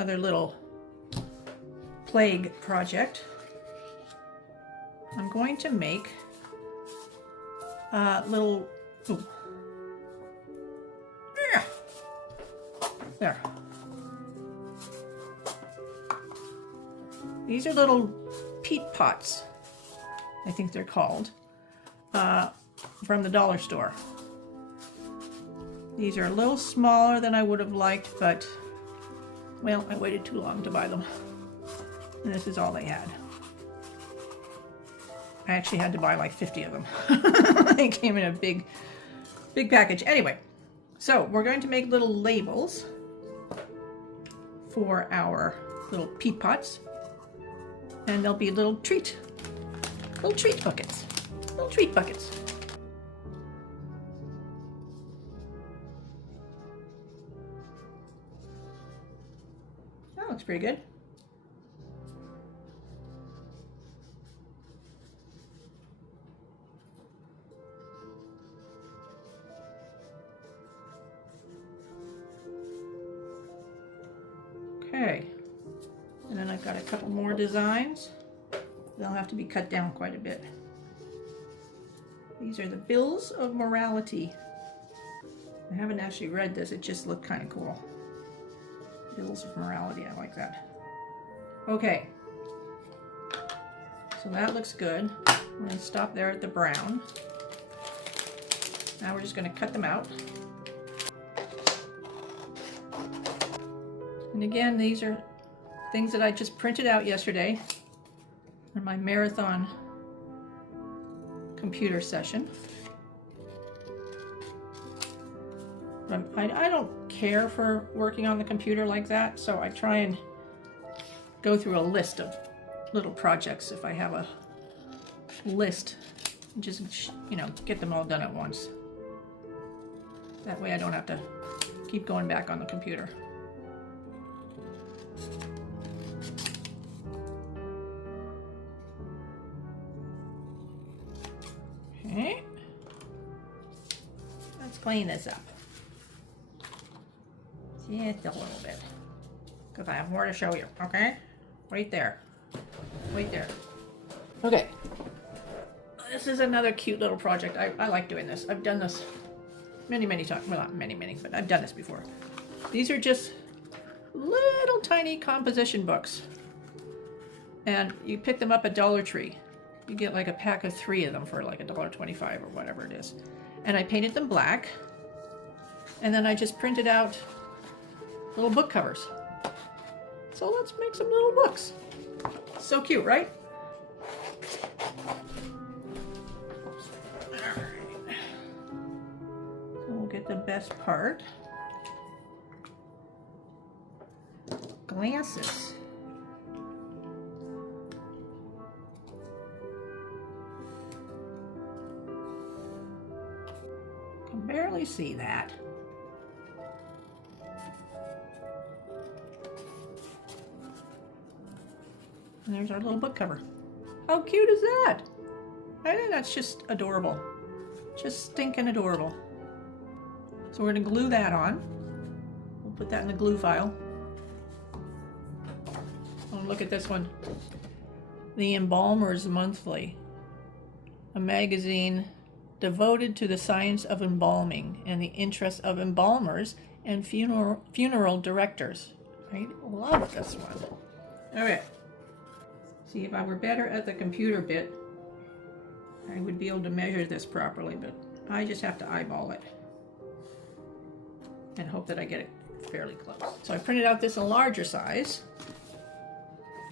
another little plague project. I'm going to make little, ooh. There. These are little peat pots, I think they're called, from the dollar store. These are a little smaller than I would have liked, but, well, I waited too long to buy them. And this is all they had. I actually had to buy like 50 of them. They came in a big package. Anyway, so we're going to make little labels for our little peat pots. And they'll be little treat buckets. Little treat buckets. That looks pretty good. Okay, and then I've got a couple more designs. They'll have to be cut down quite a bit. These are the bills of morality. I haven't actually read this, it just looked kind of cool. Bills of morality, I like that. Okay, so that looks good. We're going to stop there at the brown. Now we're just going to cut them out. And again, these are things that I just printed out yesterday in my marathon computer session. But I don't care for working on the computer like that, so I try and go through a list of little projects if I have a list. Just, you know, get them all done at once. That way I don't have to keep going back on the computer. Okay, let's clean this up. Just a little bit, because I have more to show you, okay? Wait there. Wait there. Okay. This is another cute little project. I like doing this. I've done this many times. Well, not many, but I've done this before. These are just little tiny composition books. And you pick them up at Dollar Tree. You get like a pack of 3 of them for like $1.25 or whatever it is. And I painted them black. And then I just printed out little book covers. So let's make some little books. So cute, right? Alright. So we'll get the best part. Glasses. Can barely see that. And there's our little book cover. How cute is that? I think that's just adorable. Just stinking adorable. So we're going to glue that on. We'll put that in the glue file. Oh, look at this one. The Embalmers Monthly. A magazine devoted to the science of embalming and the interests of embalmers and funeral directors. I love this one. Okay. See, if I were better at the computer bit, I would be able to measure this properly, but I just have to eyeball it and hope that I get it fairly close. So I printed out this in a larger size,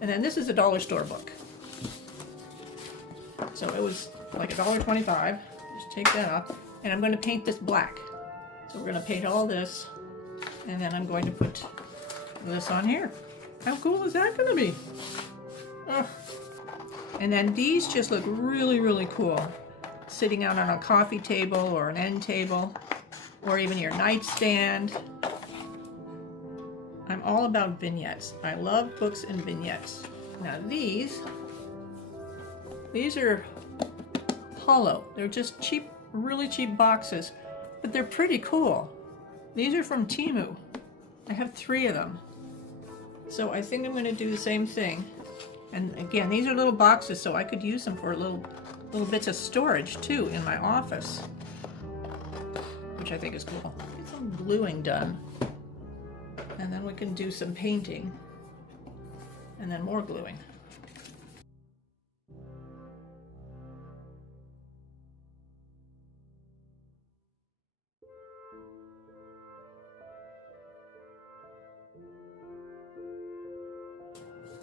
and then this is a dollar store book. So it was like $1.25. Just take that off, and I'm going to paint this black. So we're going to paint all this, and then I'm going to put this on here. How cool is that going to be? Oh. And then these just look really cool, sitting out on a coffee table or an end table, or even your nightstand. I'm all about vignettes. I love books and vignettes. Now these are hollow. They're just cheap, really cheap boxes, but they're pretty cool. These are from Temu. I have 3 of them. So I think I'm going to do the same thing. And again, these are little boxes, so I could use them for little bits of storage too in my office, which I think is cool. Get some gluing done, and then we can do some painting, and then more gluing.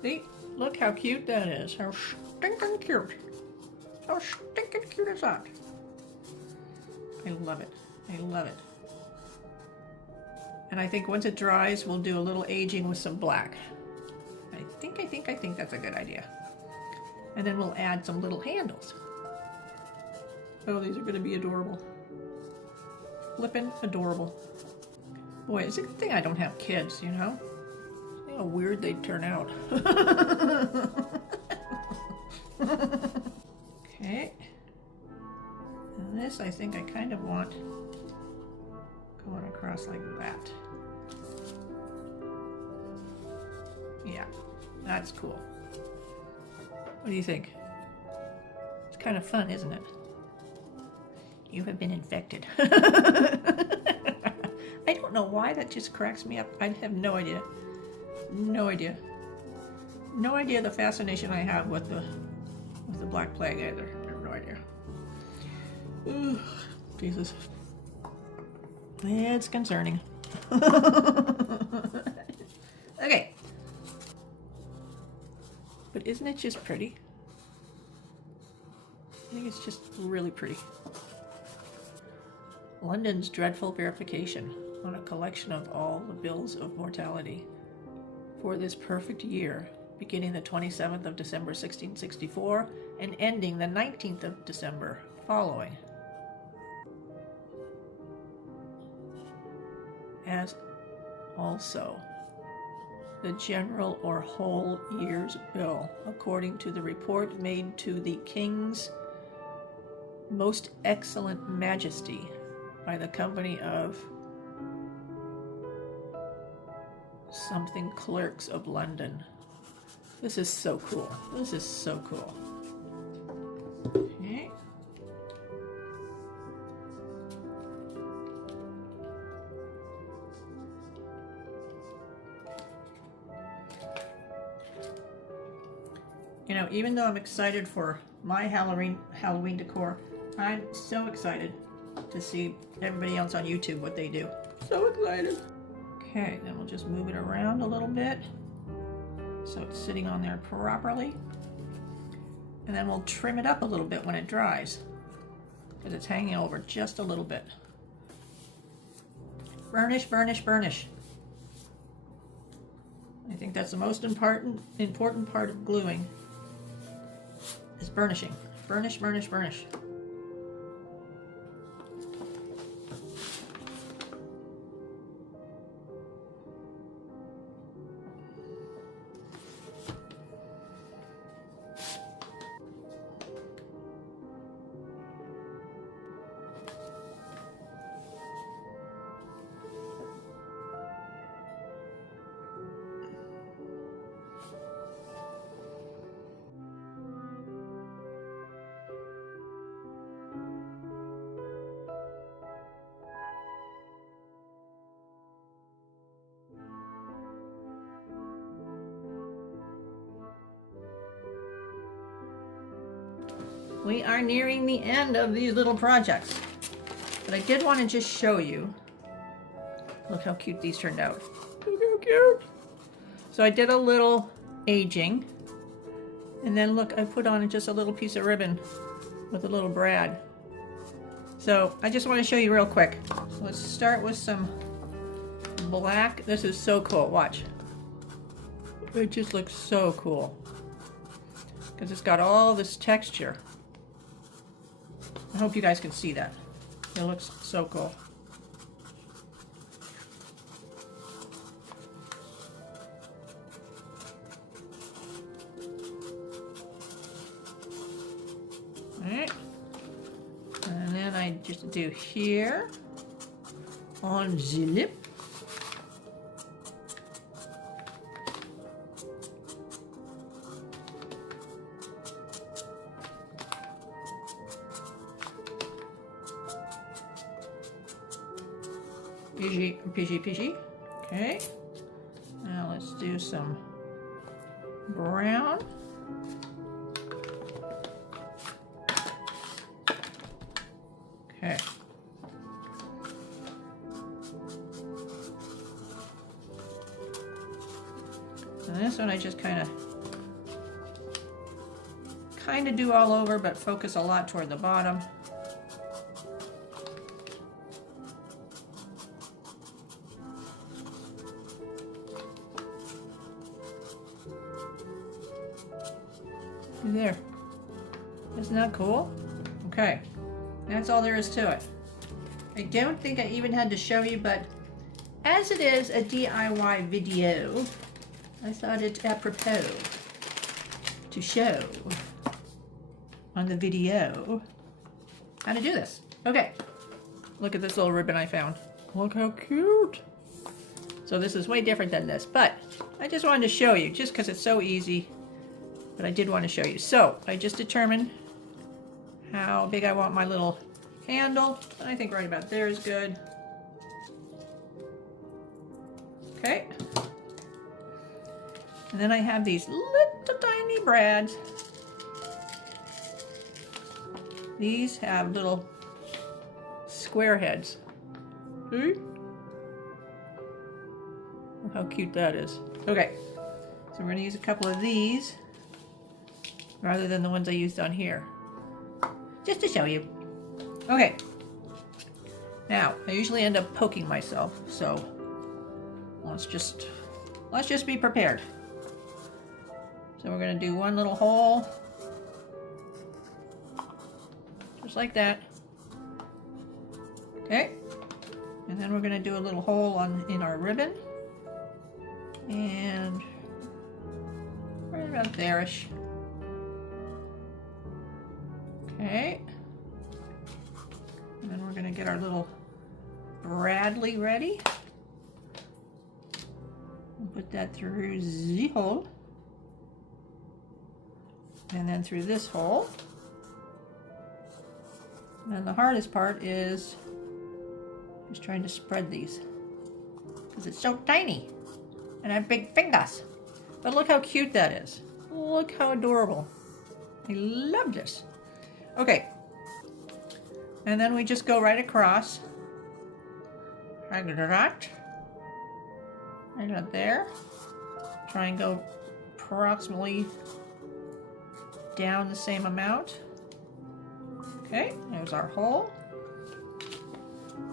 See? Look how cute that is. How stinking cute. How stinking cute is that? I love it. I love it. And I think once it dries, we'll do a little aging with some black. I think that's a good idea. And then we'll add some little handles. Oh, these are going to be adorable. Flippin' adorable. Boy, it's a good thing I don't have kids, you know? How weird they'd turn out. Okay. And this I think I kind of want going across like that. Yeah, that's cool. What do you think? It's kind of fun, isn't it? You have been infected. I don't know why that just cracks me up. I have no idea. No idea. No idea the fascination I have with the Black Plague either. I have no idea. Ooh, Jesus. It's concerning. Okay. But isn't it just pretty? I think it's just really pretty. London's dreadful verification on a collection of all the bills of mortality for this perfect year, beginning the 27th of December 1664 and ending the 19th of December following. As also the general or whole year's bill, according to the report made to the King's Most Excellent Majesty by the Company of something Clerks of London. This is so cool. This is so cool. Okay. You know, even though I'm excited for my Halloween decor, I'm so excited to see everybody else on YouTube what they do. So excited. Okay, then we'll just move it around a little bit so it's sitting on there properly. And then we'll trim it up a little bit when it dries because it's hanging over just a little bit. Burnish, burnish, burnish. I think that's the most important part of gluing is burnishing. Burnish, burnish, burnish. We are nearing the end of these little projects, but I did want to just show you. Look how cute these turned out. Look how cute. So I did a little aging, and then look, I put on just a little piece of ribbon with a little brad. So I just want to show you real quick. Let's start with some black. This is so cool. Watch. It just looks so cool because it's got all this texture. I hope you guys can see that. It looks so cool. Alright. And then I just do here on the lip. PG. Okay. Now let's do some brown. Okay. And this one I just kind of do all over, but focus a lot toward the bottom. There. Isn't that cool? Okay. That's all there is to it. I don't think I even had to show you, but as it is a DIY video, I thought it apropos to show on the video how to do this. Okay. Look at this little ribbon I found. Look how cute. So this is way different than this, but I just wanted to show you just because it's so easy. But I did want to show you. So I just determined how big I want my little handle. I think right about there is good. Okay. And then I have these little tiny brads. These have little square heads. See? Look how cute that is. Okay. So we're going to use a couple of these rather than the ones I used on here. Just to show you. Okay. Now, I usually end up poking myself, so let's just be prepared. So we're going to do one little hole. Just like that. Okay. And then we're going to do a little hole in our ribbon. And right about there-ish. Okay. And then we're going to get our little Bradley ready. And put that through the hole. And then through this hole. And then the hardest part is just trying to spread these. Because it's so tiny. And I have big fingers. But look how cute that is. Look how adorable. I love this. Okay, and then we just go right across, like that, right about there. Try and go approximately down the same amount. Okay, there's our hole.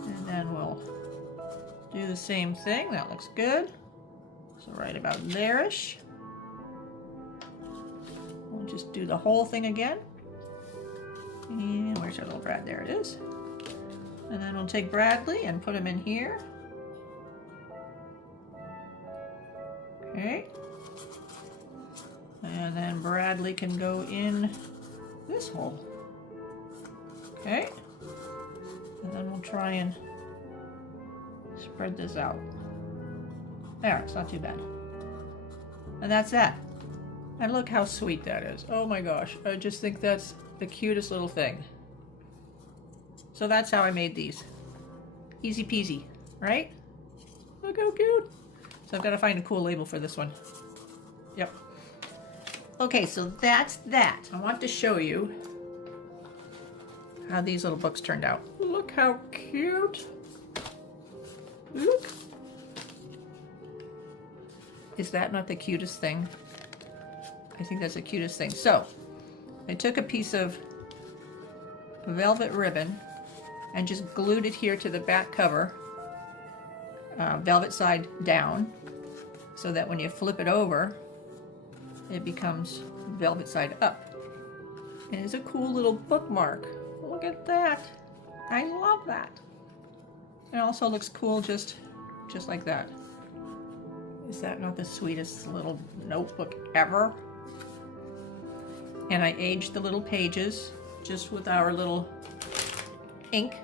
And then we'll do the same thing. That looks good. So right about there-ish. We'll just do the whole thing again. And where's our little Brad? There it is. And then we'll take Bradley and put him in here. Okay. And then Bradley can go in this hole. Okay. And then we'll try and spread this out. There, it's not too bad. And that's that. And look how sweet that is. Oh my gosh, I just think that's the cutest little thing. So that's how I made these. Easy peasy, right? Look how cute. So I've got to find a cool label for this one. Yep. Okay, so that's that. I want to show you how these little books turned out. Look how cute. Look. Is that not the cutest thing? I think that's the cutest thing. So I took a piece of velvet ribbon and just glued it here to the back cover, velvet side down, so that when you flip it over, it becomes velvet side up. And it's a cool little bookmark. Look at that. I love that. It also looks cool just like that. Is that not the sweetest little notebook ever? And I aged the little pages just with our little ink.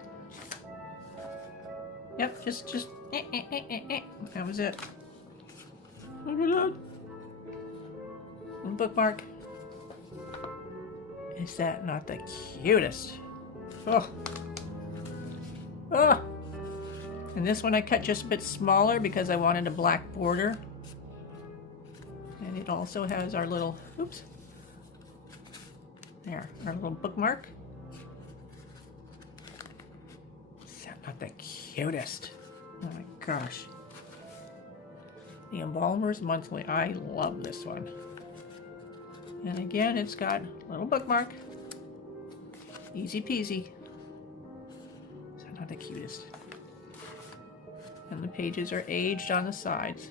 Yep, just that was it. Look at that. And bookmark. Is that not the cutest? Oh. Oh. And this one I cut just a bit smaller because I wanted a black border. And it also has our little, oops, there, our little bookmark. Is that not the cutest? Oh my gosh. The Embalmers Monthly. I love this one. And again, it's got a little bookmark. Easy peasy. Is that not the cutest? And the pages are aged on the sides,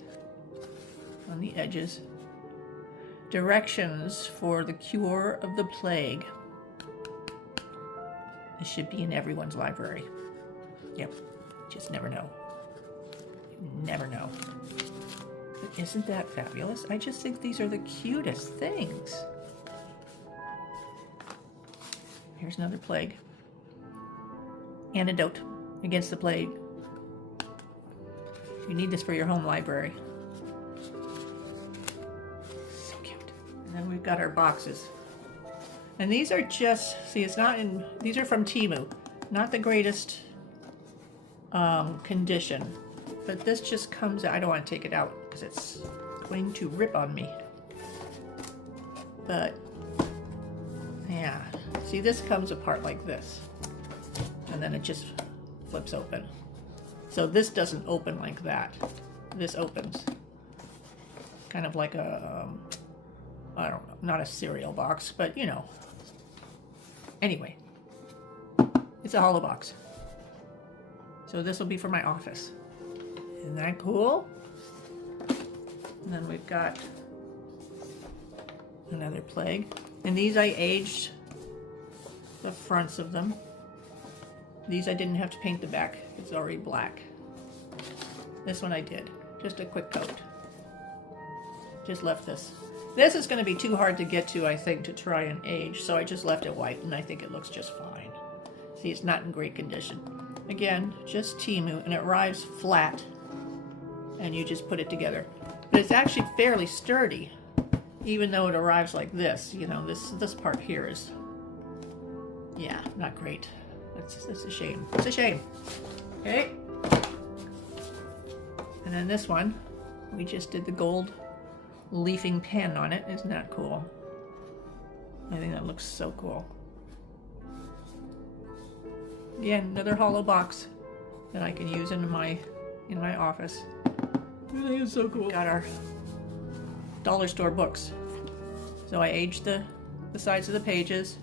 on the edges. Directions for the cure of the plague. This should be in everyone's library. Yep, just never know. You never know. But isn't that fabulous? I just think these are the cutest things. Here's another plague. Antidote against the plague. You need this for your home library. So cute. And then we've got our boxes. And these are just, see, it's not in, these are from Temu. Not the greatest condition. But this just comes out. I don't want to take it out because it's going to rip on me. But, yeah. See, this comes apart like this. And then it just flips open. So this doesn't open like that. This opens. Kind of like a, I don't know, not a cereal box, but you know. Anyway, it's a hollow box. So this will be for my office. Isn't that cool? And then we've got another plague. And these I aged the fronts of them. These I didn't have to paint the back. It's already black. This one I did. Just a quick coat. Just left this. This is going to be too hard to get to, I think, to try and age. So I just left it white, and I think it looks just fine. See, it's not in great condition. Again, just Temu, and it arrives flat. And you just put it together. But it's actually fairly sturdy, even though it arrives like this. You know, this part here is, yeah, not great. That's a shame. It's a shame. Okay. And then this one, we just did the gold leafing pen on it. Isn't that cool? I think that looks so cool. Again, another hollow box that I can use in my office. I think it's so cool. Got our dollar store books. So I aged the sides of the pages,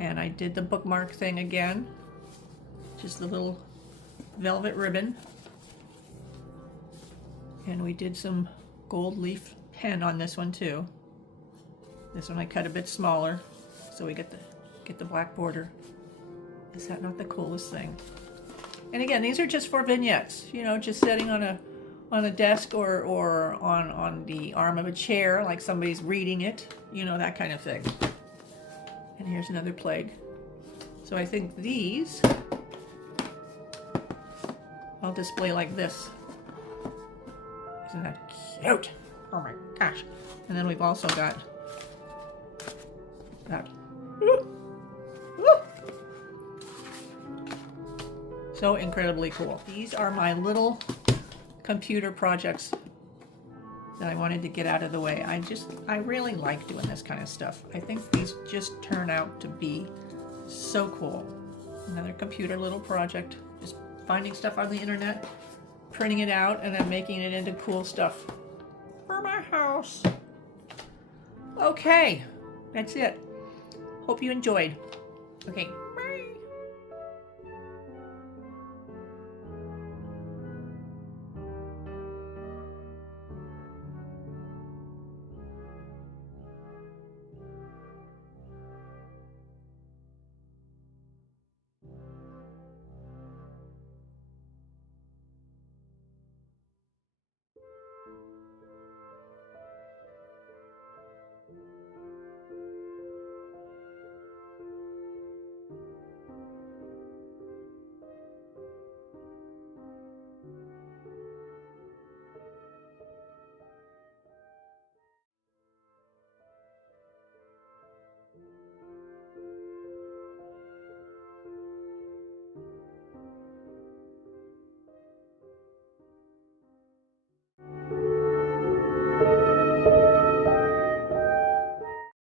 and I did the bookmark thing again. Just the little velvet ribbon. And we did some gold leaf pen on this one too. This one I cut a bit smaller, so we get the black border. Is that not the coolest thing? And again, these are just for vignettes, you know, just sitting on a desk or on the arm of a chair, like somebody's reading it, you know, that kind of thing. And here's another plague. So I think these I'll display like this. Isn't that cute? Oh my gosh. And then we've also got that. So incredibly cool. These are my little computer projects that I wanted to get out of the way. I really like doing this kind of stuff. I think these just turn out to be so cool. Another computer little project. Just finding stuff on the internet, printing it out, and then making it into cool stuff for my house. Okay, that's it. Hope you enjoyed. Okay.